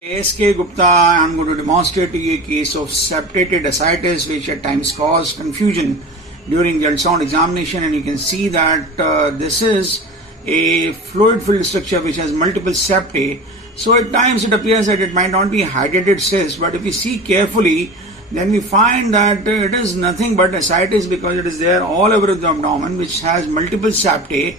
A.S.K. Gupta, I am going to demonstrate to you a case of septated ascites which at times cause confusion during the ultrasound examination, and you can see that this is a fluid filled structure which has multiple septae. So at times it appears that it might not be hydatid cyst, but if we see carefully then we find that it is nothing but ascites because it is there all over the abdomen which has multiple septae.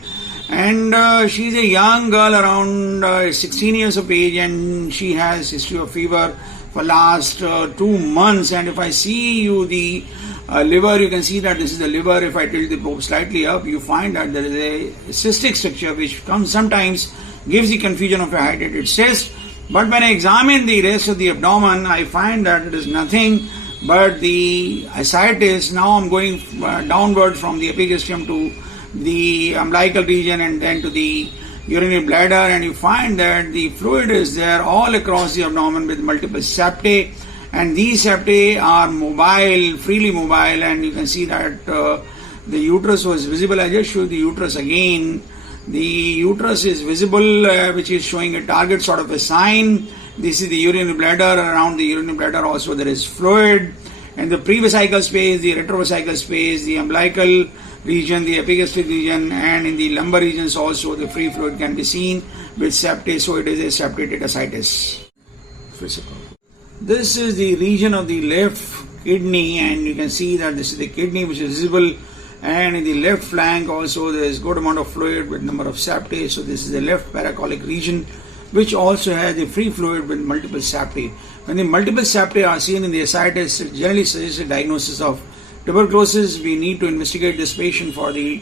And she is a young girl around 16 years of age, and she has history of fever for last 2 months. And if I see you the liver, you can see that this is the liver. If I tilt the probe slightly up, you find that there is a cystic structure which sometimes gives the confusion of a hydatid cyst. But when I examine the rest of the abdomen, I find that it is nothing but the ascites. Now I'm going downward from the epigastrium to the umbilical region and then to the urinary bladder, and you find that the fluid is there all across the abdomen with multiple septae, and these septae are mobile, freely mobile, and you can see that the uterus was visible. I just showed the uterus again. The uterus is visible, which is showing a target sort of a sign. This is the urinary bladder. Around the urinary bladder also there is fluid. And the prevesical space, the retrovesical space, the umbilical region, the epigastric region, and in the lumbar regions also the free fluid can be seen with septae. So it is a septated ascites. This is the region of the left kidney, and you can see that this is the kidney which is visible, and in the left flank also there is good amount of fluid with number of septae. So this is the left paracolic region which also has the free fluid with multiple septae. When the multiple septae are seen in the ascites, it generally suggests a diagnosis of tuberculosis. We need to investigate this patient for the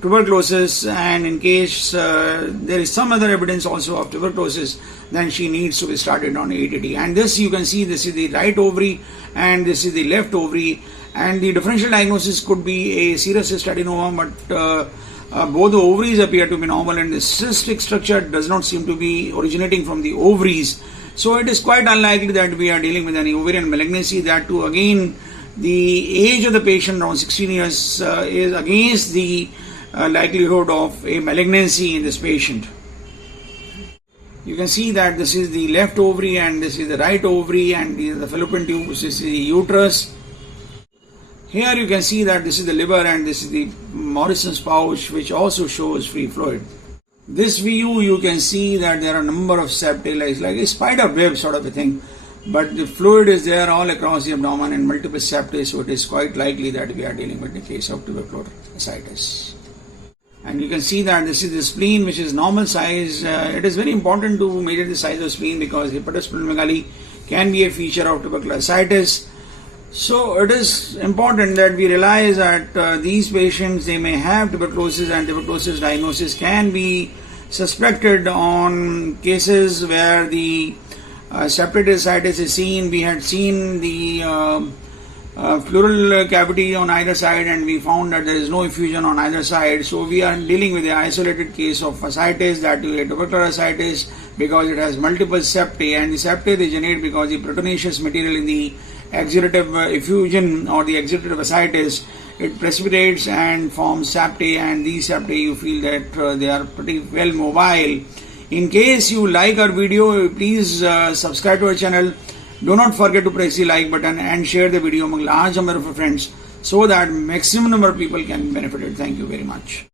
tuberculosis, and in case there is some other evidence also of tuberculosis, then she needs to be started on ATT. And this you can see, this is the right ovary and this is the left ovary, and the differential diagnosis could be a serous cystadenoma, but both the ovaries appear to be normal, and the cystic structure does not seem to be originating from the ovaries. So it is quite unlikely that we are dealing with any ovarian malignancy. That too, again, the age of the patient, around 16 years, is against the likelihood of a malignancy in this patient. You can see that this is the left ovary and this is the right ovary, and the fallopian tube, this is the uterus. Here you can see that this is the liver and this is the Morrison's pouch, which also shows free fluid. This view you can see that there are a number of septae, like a spider web sort of a thing, but the fluid is there all across the abdomen and multiple septae, so it is quite likely that we are dealing with the case of tubercular ascites. And you can see that this is the spleen, which is normal size. It is very important to measure the size of spleen because hepatosplenomegaly can be a feature of tubercular ascites. So it is important that we realize that these patients, they may have tuberculosis, and tuberculosis diagnosis can be suspected on cases where the septated ascites is seen. We had seen the pleural cavity on either side, and we found that there is no effusion on either side. So we are dealing with an isolated case of ascites, that is a tubercular ascites, because it has multiple septae, and the septae they generate because the proteinaceous material in the exudative effusion or the exudative ascites, it precipitates and forms septae, and these septae you feel that they are pretty well mobile. In case you like our video, please subscribe to our channel. Do not forget to press the like button and share the video among large number of friends so that maximum number of people can benefit it. Thank you very much.